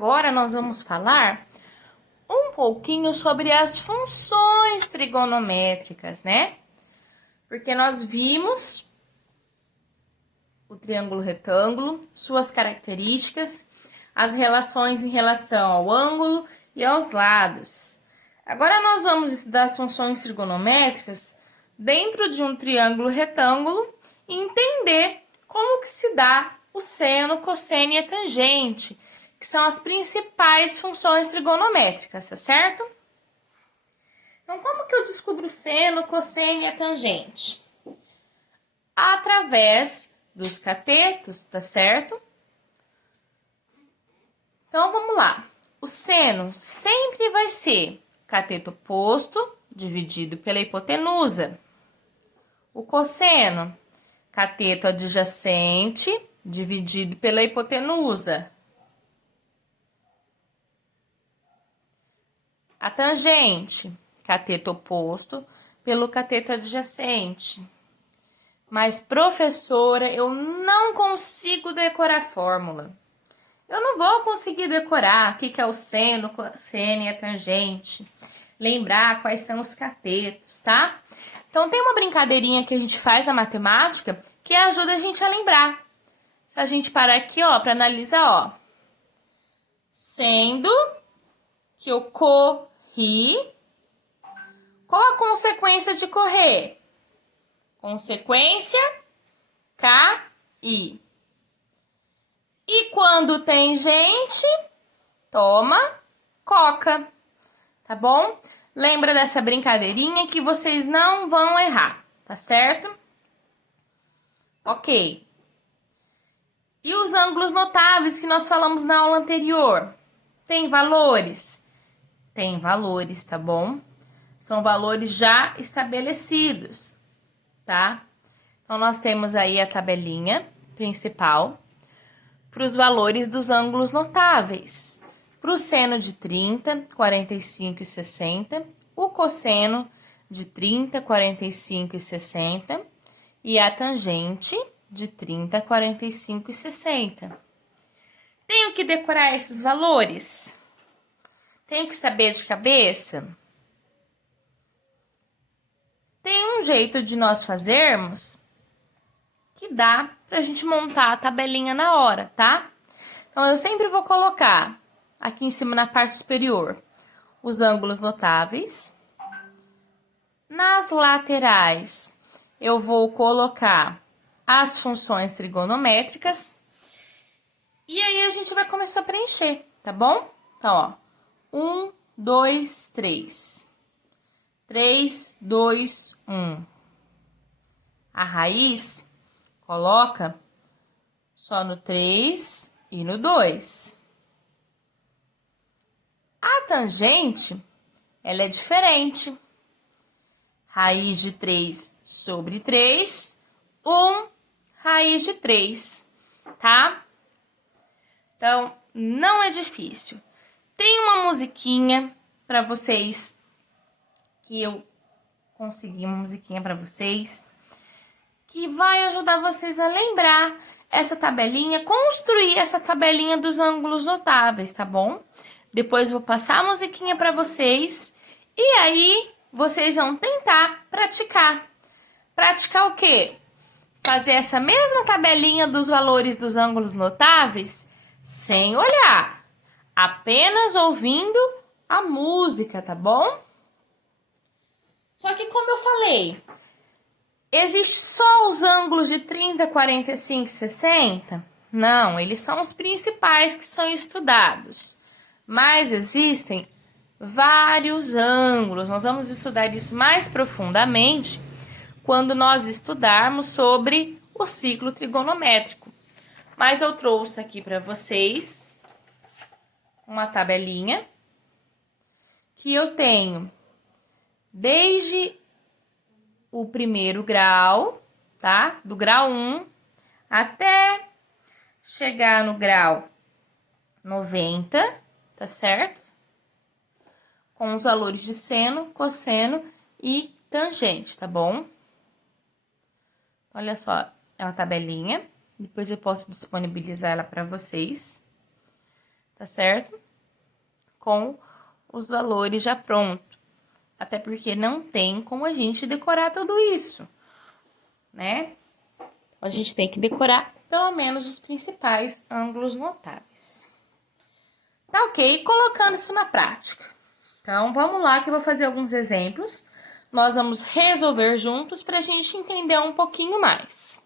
Agora nós vamos falar um pouquinho sobre as funções trigonométricas, né? Porque nós vimos o triângulo retângulo, suas características, as relações em relação ao ângulo e aos lados. Agora nós vamos estudar as funções trigonométricas dentro de um triângulo retângulo e entender como que se dá o seno, cosseno e a tangente, que são as principais funções trigonométricas, tá certo? Então, como que eu descubro o seno, cosseno e a tangente? Através dos catetos, tá certo? Então, vamos lá. O seno sempre vai ser cateto oposto dividido pela hipotenusa. O cosseno, cateto adjacente dividido pela hipotenusa. A tangente, cateto oposto pelo cateto adjacente. Mas, professora, eu não consigo decorar a fórmula. Eu não vou conseguir decorar o que é o seno, cosseno e a tangente. Lembrar quais são os catetos, tá? Então, tem uma brincadeirinha que a gente faz na matemática que ajuda a gente a lembrar. Se a gente parar aqui, ó, para analisar, ó. Sendo que eu corri, qual a consequência de correr? Consequência, cair. E quando tem gente, toma coca, tá bom? Lembra dessa brincadeirinha que vocês não vão errar, tá certo? Ok. E os ângulos notáveis que nós falamos na aula anterior? Tem valores? Tem valores, tá bom? São valores já estabelecidos, tá? Então, nós temos aí a tabelinha principal para os valores dos ângulos notáveis. Para o seno de 30, 45 e 60, o cosseno de 30, 45 e 60 e a tangente de 30, 45 e 60. Tenho que decorar esses valores? Tenho que saber de cabeça? Tem um jeito de nós fazermos que dá pra gente montar a tabelinha na hora, tá? Então, eu sempre vou colocar aqui em cima na parte superior os ângulos notáveis. Nas laterais, eu vou colocar as funções trigonométricas. E aí, a gente vai começar a preencher, tá bom? Então, ó, 1, 2, 3. 3, 2, 1. A raiz coloca só no 3 e no 2. A tangente, ela é diferente. Raiz de 3 sobre 3, 1 raiz de 3, tá? Então, não é difícil. Tem uma musiquinha para vocês, que eu consegui uma musiquinha para vocês, que vai ajudar vocês a lembrar essa tabelinha, construir essa tabelinha dos ângulos notáveis, tá bom? Depois vou passar a musiquinha para vocês e aí vocês vão tentar praticar. Praticar o quê? Fazer essa mesma tabelinha dos valores dos ângulos notáveis sem olhar, apenas ouvindo a música, tá bom? Só que como eu falei, existe só os ângulos de 30, 45 e 60? Não, eles são os principais que são estudados. Mas existem vários ângulos. Nós vamos estudar isso mais profundamente quando nós estudarmos sobre o ciclo trigonométrico. Mas eu trouxe aqui para vocês uma tabelinha que eu tenho desde o primeiro grau, tá? Do grau 1 até chegar no grau 90, tá certo? Com os valores de seno, cosseno e tangente, tá bom? Olha só, é uma tabelinha. Depois eu posso disponibilizar ela para vocês. tá certo? Com os valores já prontos. Até porque não tem como a gente decorar tudo isso, né? A gente tem que decorar pelo menos os principais ângulos notáveis. Tá ok? Colocando isso na prática. Então, vamos lá que eu vou fazer alguns exemplos. Nós vamos resolver juntos para a gente entender um pouquinho mais.